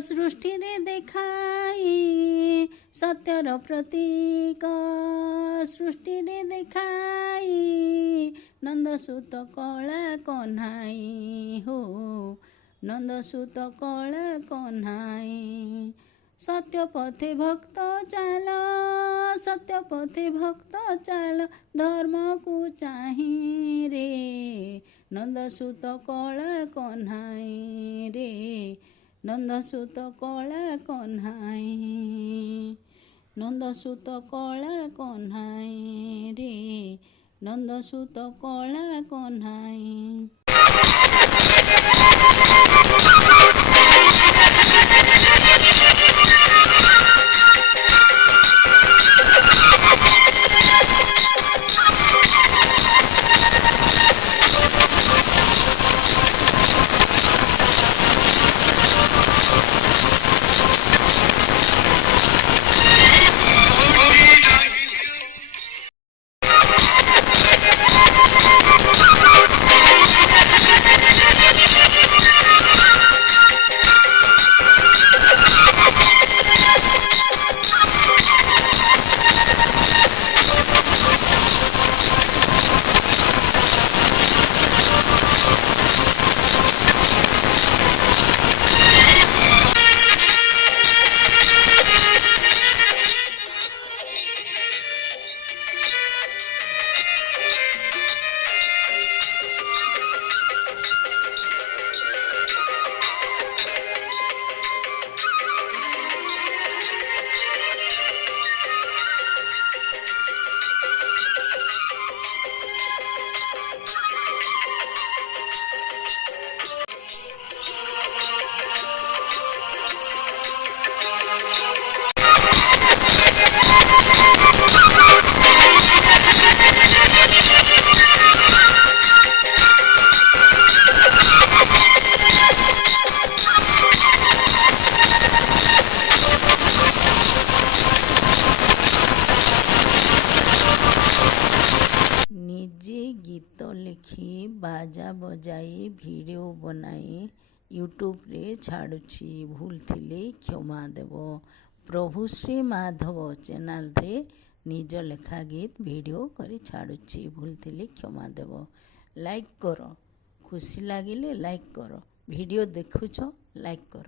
सृष्टि रे देखाई सत्यर प्रतीक सृष्टि रे देखाई नंदसुत कला कन्हाई हो नंदसुत कला कन्हाई सत्य पथे भक्त चाल सत्य पथे भक्त चाल धर्म को चाही रे नंदसुत कला कन्हाई रे नंदसुत कला कन्हाई नंदसुत कला कन्हाई रे नंदसुत कला कन्हाई। ନିଜେ ଗୀତ ଲେଖି ବାଜା ବଜାଇ ଭିଡ଼ିଓ ବନାଇ ୟୁଟ୍ୟୁବରେ ଛାଡ଼ୁଛି ଭୁଲ ଥିଲେ କ୍ଷମା ଦେବ। ପ୍ରଭୁ ଶ୍ରୀ ମାଧବ ଚ୍ୟାନେଲରେ ନିଜ ଲେଖା ଗୀତ ଭିଡ଼ିଓ କରି ଛାଡ଼ୁଛି ଭୁଲ ଥିଲେ କ୍ଷମା ଦେବ। ଲାଇକ୍ କର, ଖୁସି ଲାଗିଲେ ଲାଇକ୍ କର, ଭିଡ଼ିଓ ଦେଖୁଛ ଲାଇକ୍ କର।